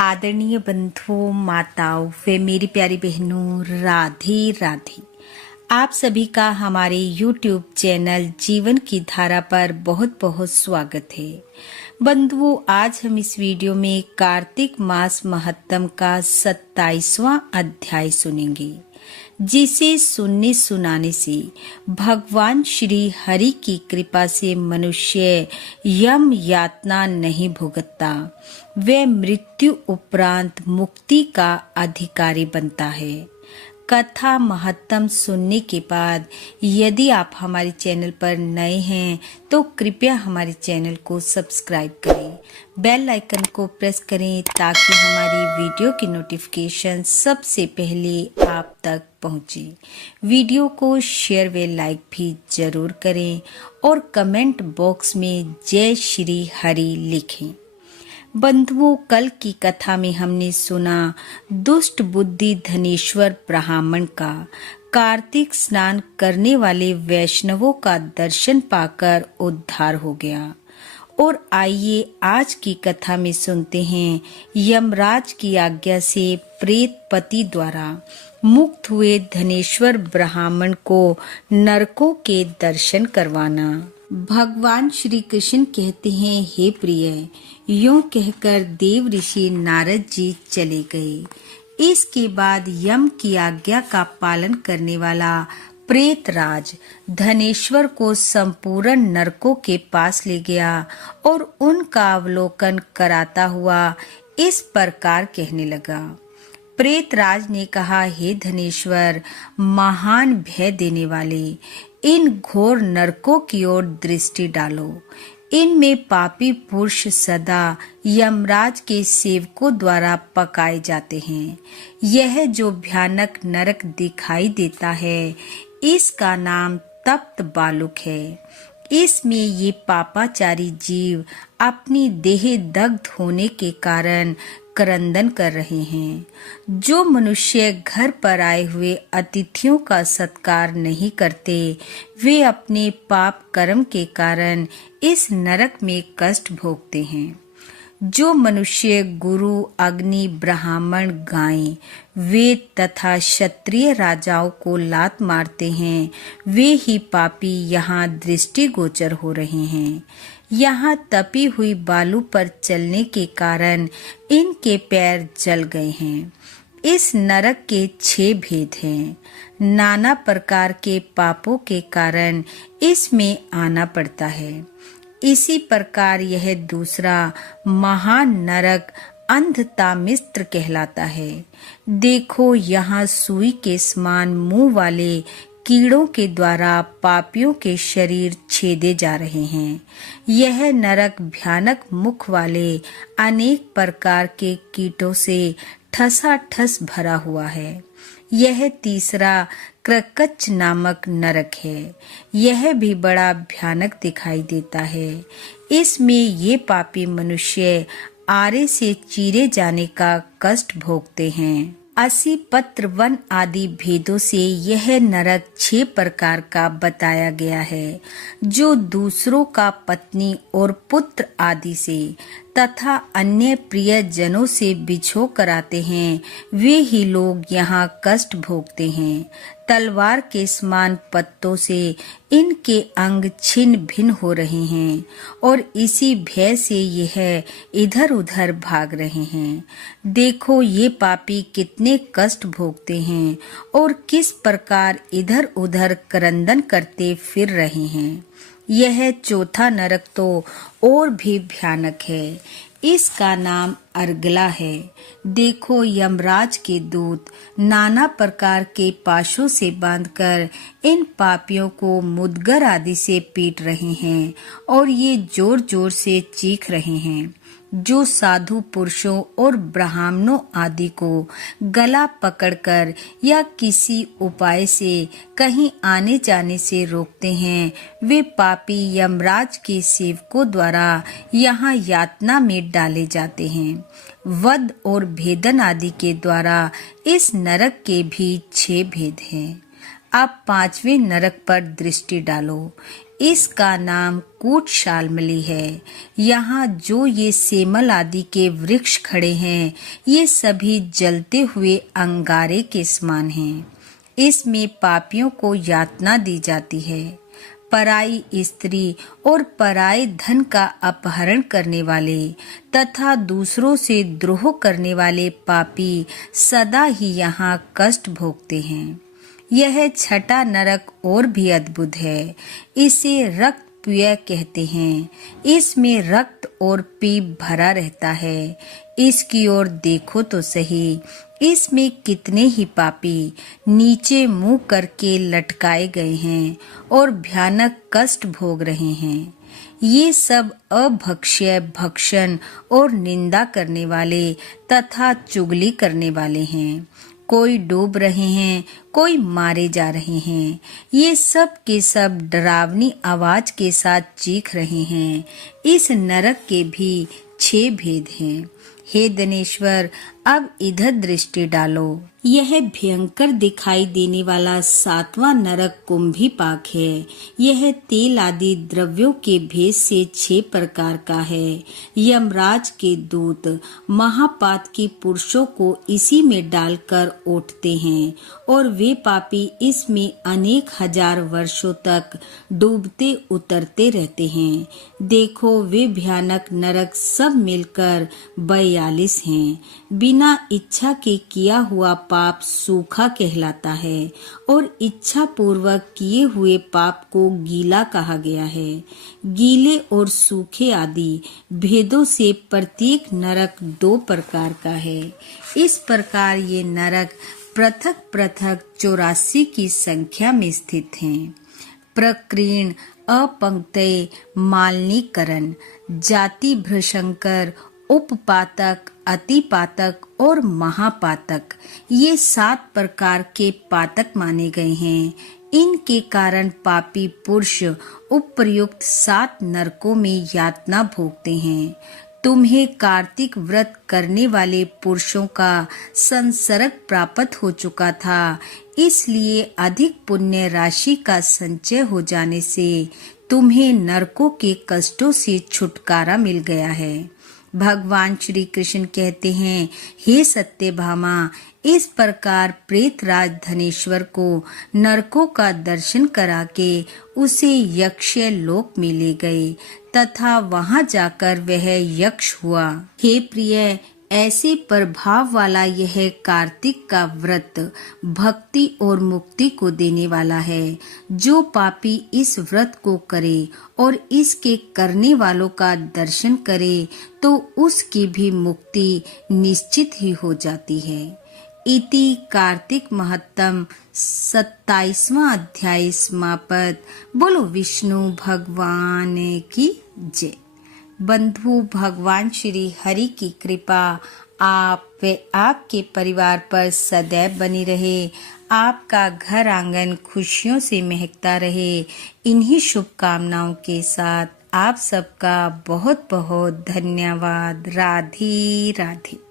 आदरणीय बंधुओं, माताओं व मेरी प्यारी बहनों, राधे राधे। आप सभी का हमारे YouTube चैनल जीवन की धारा पर बहुत बहुत स्वागत है। बंधुओं, आज हम इस वीडियो में कार्तिक मास महत्तम का 27वां अध्याय सुनेंगे, जिसे सुनने सुनाने से भगवान श्री हरि की कृपा से मनुष्य यम यातना नहीं भुगतता, वे मृत्यु उपरांत मुक्ति का अधिकारी बनता है। कथा महत्तम सुनने के बाद यदि आप हमारे चैनल पर नए हैं तो कृपया हमारे चैनल को सब्सक्राइब करें, बेल आइकन को प्रेस करें ताकि हमारी वीडियो की नोटिफिकेशन सबसे पहले आप तक पहुंचे। वीडियो को शेयर व लाइक भी जरूर करें और कमेंट बॉक्स में जय श्री हरि लिखें। बंधुओं, कल की कथा में हमने सुना दुष्ट बुद्धि धनेश्वर ब्राह्मण का कार्तिक स्नान करने वाले वैष्णवों का दर्शन पाकर उद्धार हो गया। और आइए आज की कथा में सुनते हैं यमराज की आज्ञा से प्रेत पति द्वारा मुक्त हुए धनेश्वर ब्राह्मण को नरकों के दर्शन करवाना। भगवान श्री कृष्ण कहते हैं, हे प्रिय, यूं कहकर देव ऋषि नारद जी चले गए। इसके बाद यम की आज्ञा का पालन करने वाला प्रेतराज धनेश्वर को संपूर्ण नरकों के पास ले गया और उनका अवलोकन कराता हुआ इस प्रकार कहने लगा। प्रेतराज ने कहा, हे धनेश्वर, महान भय देने वाले, इन घोर नरकों की ओर दृष्टि डालो। इनमें पापी पुरुष सदा यमराज के सेवकों द्वारा पकाए जाते हैं। यह जो भयानक नरक दिखाई देता है, इसका नाम तप्त बालुक है। इसमें ये पापाचारी जीव अपनी देह दग्ध होने के कारण क्रंदन कर रहे हैं। जो मनुष्य घर पर आए हुए अतिथियों का सत्कार नहीं करते, वे अपने पाप कर्म के कारण इस नरक में कष्ट भोगते हैं। जो मनुष्य गुरु, अग्नि, ब्राह्मण, गाय, वेद तथा क्षत्रिय राजाओं को लात मारते हैं, वे ही पापी यहाँ दृष्टिगोचर हो रहे हैं। यहाँ तपी हुई बालू पर चलने के कारण इनके पैर जल गए हैं। इस नरक के 6 भेद हैं। नाना प्रकार के पापों के कारण इसमें आना पड़ता है। इसी प्रकार यह दूसरा महान नरक अंधतामिस्त्र कहलाता है। देखो, यहाँ सुई के समान मुंह वाले कीड़ों के द्वारा पापियों के शरीर छेदे जा रहे हैं। यह नरक भयानक मुख वाले अनेक प्रकार के कीटों से ठसाठस भरा हुआ है। यह तीसरा क्रकच नामक नरक है। यह भी बड़ा भयानक दिखाई देता है। इसमें ये पापी मनुष्य आरे से चीरे जाने का कष्ट भोगते हैं। 80 पत्र, वन आदि भेदों से यह नरक 6 प्रकार का बताया गया है। जो दूसरों का पत्नी और पुत्र आदि से तथा अन्य प्रिय जनों से बिछो कराते हैं, वे ही लोग यहाँ कष्ट भोगते हैं। तलवार के समान पत्तों से इनके अंग छिन्न भिन्न हो रहे हैं और इसी भय से यह इधर उधर भाग रहे हैं। देखो, ये पापी कितने कष्ट भोगते हैं और किस प्रकार इधर उधर क्रंदन करते फिर रहे हैं। यह चौथा नरक तो और भी भयानक है। इसका नाम अर्गला है। देखो, यमराज के दूत नाना प्रकार के पाशों से बांधकर इन पापियों को मुदगर आदि से पीट रहे हैं और ये जोर जोर से चीख रहे हैं। जो साधु पुरुषों और ब्राह्मणों आदि को गला पकड़कर या किसी उपाय से कहीं आने जाने से रोकते हैं, वे पापी यमराज के सेवकों द्वारा यहाँ यातना में डाले जाते हैं। वध और भेदन आदि के द्वारा इस नरक के भी 6 भेद हैं। अब 5वें नरक पर दृष्टि डालो। इसका नाम कूट शाल्मली है। यहाँ जो ये सेमल आदि के वृक्ष खड़े हैं, ये सभी जलते हुए अंगारे के समान हैं। इसमें पापियों को यातना दी जाती है। पराई स्त्री और पराये धन का अपहरण करने वाले तथा दूसरों से द्रोह करने वाले पापी सदा ही यहाँ कष्ट भोगते हैं। यह छठा नरक और भी अद्भुत है। इसे रक्त पुय कहते हैं। इसमें रक्त और पीप भरा रहता है। इसकी ओर देखो तो सही, इसमें कितने ही पापी नीचे मुंह करके लटकाए गए हैं और भयानक कष्ट भोग रहे हैं। ये सब अभक्ष्य, भक्षण और निंदा करने वाले तथा चुगली करने वाले हैं। कोई डूब रहे हैं, कोई मारे जा रहे हैं। ये सब के सब डरावनी आवाज के साथ चीख रहे हैं। इस नरक के भी 6 भेद हैं। हे धनेश्वर, अब इधर दृष्टि डालो। यह भयंकर दिखाई देने वाला 7वां नरक कुंभी पाक है। यह तेल आदि द्रव्यों के भेद से 6 प्रकार का है। यमराज के दूत महापात के पुरुषों को इसी में डालकर उठते हैं और वे पापी इसमें अनेक हजार वर्षों तक डूबते उतरते रहते हैं। देखो, वे भयानक नरक सब मिलकर 42 हैं। बिना इच्छा के किया हुआ पाप सूखा कहलाता है और इच्छा पूर्वक किए हुए पाप को गीला कहा गया है। गीले और सूखे आदि भेदों से प्रत्येक नरक 2 प्रकार का है। इस प्रकार ये नरक पृथक पृथक 84 की संख्या में स्थित हैं। प्रकीर्ण, अपंक्तय, मालिनीकरण, जाति भ्रशंकर, उपपातक, अतिपातक और महापातक, ये 7 प्रकार के पातक माने गए हैं। इनके कारण पापी पुरुष उपर्युक्त 7 नरकों में यातना भोगते हैं। तुम्हें कार्तिक व्रत करने वाले पुरुषों का संसर्ग प्राप्त हो चुका था, इसलिए अधिक पुण्य राशि का संचय हो जाने से तुम्हें नरकों के कष्टों से छुटकारा मिल गया है। भगवान श्री कृष्ण कहते हैं, हे सत्यभामा, इस प्रकार प्रेतराज धनेश्वर को नरकों का दर्शन करा के उसे यक्ष लोक में ले गए तथा वहां जाकर वह यक्ष हुआ। हे प्रिय, ऐसे प्रभाव वाला यह कार्तिक का व्रत भक्ति और मुक्ति को देने वाला है। जो पापी इस व्रत को करे और इसके करने वालों का दर्शन करे तो उसकी भी मुक्ति निश्चित ही हो जाती है। इति कार्तिक महत्तम 27वां अध्याय समाप्त। बोलो विष्णु भगवान की जय। बंधु, भगवान श्री हरि की कृपा आप व आपके परिवार पर सदैव बनी रहे। आपका घर आंगन खुशियों से महकता रहे। इन्हीं शुभकामनाओं के साथ आप सबका बहुत बहुत धन्यवाद। राधे राधे।